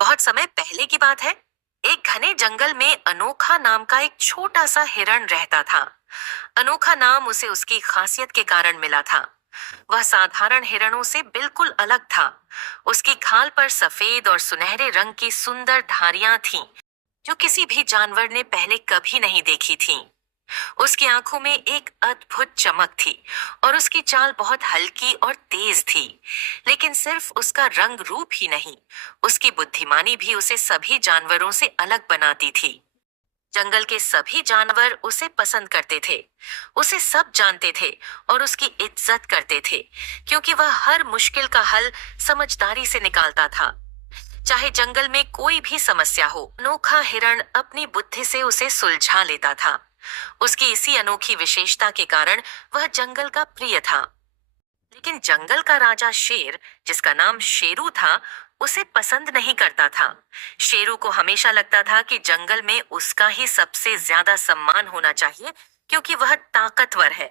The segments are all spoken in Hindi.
बहुत समय पहले की बात है। एक घने जंगल में अनोखा नाम का एक छोटा सा हिरण रहता था। अनोखा नाम उसे उसकी खासियत के कारण मिला था। वह साधारण हिरणों से बिल्कुल अलग था। उसकी खाल पर सफेद और सुनहरे रंग की सुंदर धारियां थीं, जो किसी भी जानवर ने पहले कभी नहीं देखी थीं। उसकी आंखों में एक अद्भुत चमक थी और उसकी चाल बहुत हल्की और तेज थी। लेकिन सिर्फ उसका रंग रूप ही नहीं, उसकी बुद्धिमानी भी उसे सभी जानवरों से अलग बनाती थी। जंगल के सभी जानवर उसे पसंद करते थे। उसे सब जानते थे और उसकी इज्जत करते थे, क्योंकि वह हर मुश्किल का हल समझदारी से निकालता था। चाहे जंगल में कोई भी समस्या हो, अनोखा हिरण अपनी बुद्धि से उसे सुलझा लेता था। उसकी इसी अनोखी विशेषता के कारण वह जंगल का प्रिय था। लेकिन जंगल का राजा शेर, जिसका नाम शेरू था, उसे पसंद नहीं करता था। शेरू को हमेशा लगता था कि जंगल में उसका ही सबसे ज्यादा सम्मान होना चाहिए, क्योंकि वह ताकतवर है।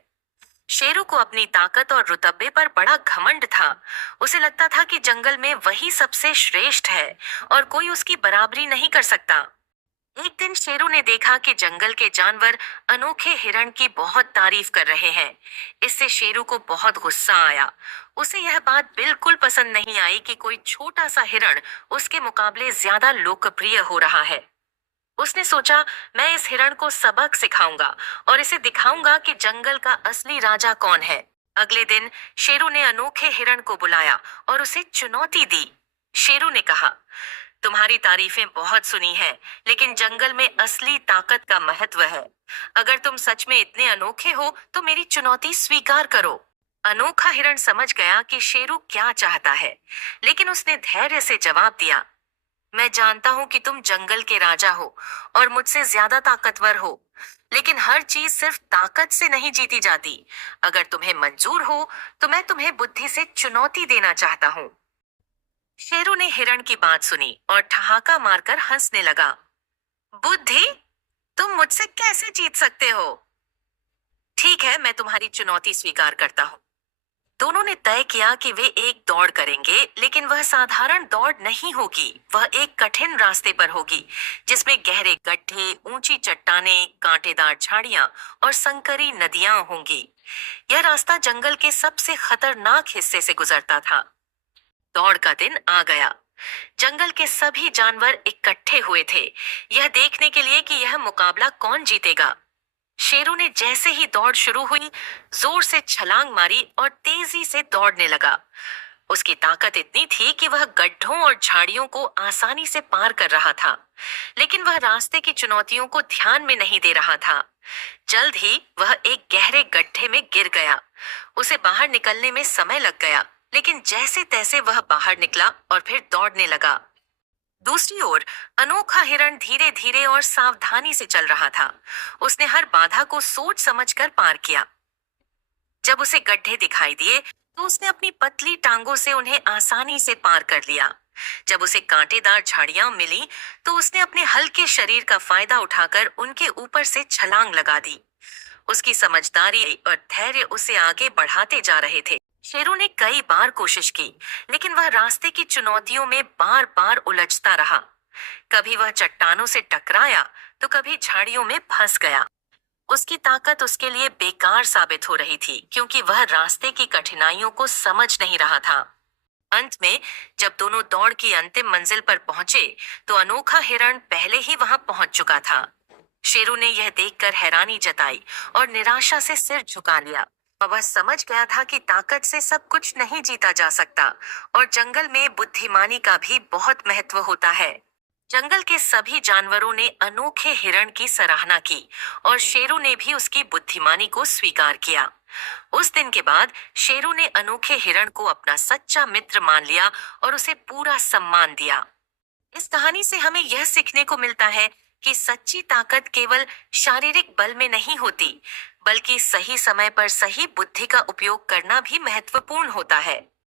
शेरू को अपनी ताकत और रुतबे पर बड़ा घमंड था। उसे लगता था कि जंगल में वही सबसे श्रेष्ठ है और कोई उसकी बराबरी नहीं कर सकता। एक दिन शेरू ने देखा कि जंगल के जानवर अनोखे हिरण की बहुत तारीफ कर रहे हैं। इससे शेरू को बहुत गुस्सा आया। उसे यह बात बिल्कुल पसंद नहीं आई कि कोई छोटा सा हिरण उसके मुकाबले ज्यादा लोकप्रिय हो रहा है। उसने सोचा, मैं इस हिरण को सबक सिखाऊंगा और इसे दिखाऊंगा कि जंगल का असली राजा कौन है। अगले दिन शेरू ने अनोखे हिरण को बुलाया और उसे चुनौती दी। शेरू ने कहा, तुम्हारी तारीफें बहुत सुनी हैं, लेकिन जंगल में असली ताकत का महत्व है। अगर तुम सच में इतने अनोखे हो तो मेरी चुनौती स्वीकार करो। अनोखा हिरण समझ गया कि शेरू क्या चाहता है, लेकिन उसने धैर्य से जवाब दिया, मैं जानता हूं कि तुम जंगल के राजा हो और मुझसे ज्यादा ताकतवर हो, लेकिन हर चीज सिर्फ ताकत से नहीं जीती जाती। अगर तुम्हें मंजूर हो तो मैं तुम्हें बुद्धि से चुनौती देना चाहता हूँ। शेरू ने हिरण की बात सुनी और ठहाका मारकर हंसने लगा। बुद्धि? तुम मुझसे कैसे जीत सकते हो? ठीक है, मैं तुम्हारी चुनौती स्वीकार करता हूँ। दोनों ने तय किया कि वे एक दौड़ करेंगे, लेकिन वह साधारण दौड़ नहीं होगी। वह एक कठिन रास्ते पर होगी, जिसमें गहरे गड्ढे, ऊंची चट्टानें, कांटेदार झाड़ियां और संकरी नदियां होंगी। यह रास्ता जंगल के सबसे खतरनाक हिस्से से गुजरता था। दौड़ का दिन आ गया। जंगल के सभी जानवर इकट्ठे हुए थे, यह देखने के लिए कि यह मुकाबला कौन जीतेगा। शेरू ने जैसे ही दौड़ शुरू हुई, जोर से छलांग मारी और तेजी से दौड़ने लगा। उसकी ताकत इतनी थी कि वह गड्ढों और झाड़ियों को आसानी से पार कर रहा था, लेकिन वह रास्ते की चुनौतियों को ध्यान में नहीं दे रहा था। जल्द ही वह एक गहरे गड्ढे में गिर गया। उसे बाहर निकलने में समय लग गया, लेकिन जैसे तैसे वह बाहर निकला और फिर दौड़ने लगा। दूसरी ओर अनोखा हिरण धीरे धीरे और सावधानी से चल रहा था। उसने हर बाधा को सोच समझकर पार किया। जब उसे गड्ढे दिखाई दिए तो उसने अपनी पतली टांगों से उन्हें आसानी से पार कर लिया। जब उसे कांटेदार झाड़ियां मिली तो उसने अपने हल्के शरीर का फायदा उठाकर उनके ऊपर से छलांग लगा दी। उसकी समझदारी और धैर्य उसे आगे बढ़ाते जा रहे थे। शेरू ने कई बार कोशिश की, लेकिन वह रास्ते की चुनौतियों में बार बार उलझता रहा। कभी वह चट्टानों से टकराया तो कभी झाड़ियों में फंस गया। उसकी ताकत उसके लिए बेकार साबित हो रही थी, क्योंकि वह रास्ते की कठिनाइयों को समझ नहीं रहा था। अंत में जब दोनों दौड़ की अंतिम मंजिल पर पहुंचे तो अनोखा हिरण पहले ही वहां पहुंच चुका था। शेरू ने यह देखकर हैरानी जताई और निराशा से सिर झुका लिया। वह समझ गया था कि ताकत से सब कुछ नहीं जीता जा सकता और जंगल में बुद्धिमानी का भी बहुत महत्व होता है। जंगल के सभी जानवरों ने अनोखे हिरण की सराहना की और शेरू ने भी उसकी बुद्धिमानी को स्वीकार किया। उस दिन के बाद शेरू ने अनोखे हिरण को अपना सच्चा मित्र मान लिया और उसे पूरा सम्मान दिया। इस कहानी से हमें यह सीखने को मिलता है कि सच्ची ताकत केवल शारीरिक बल में नहीं होती, बल्कि सही समय पर सही बुद्धि का उपयोग करना भी महत्वपूर्ण होता है।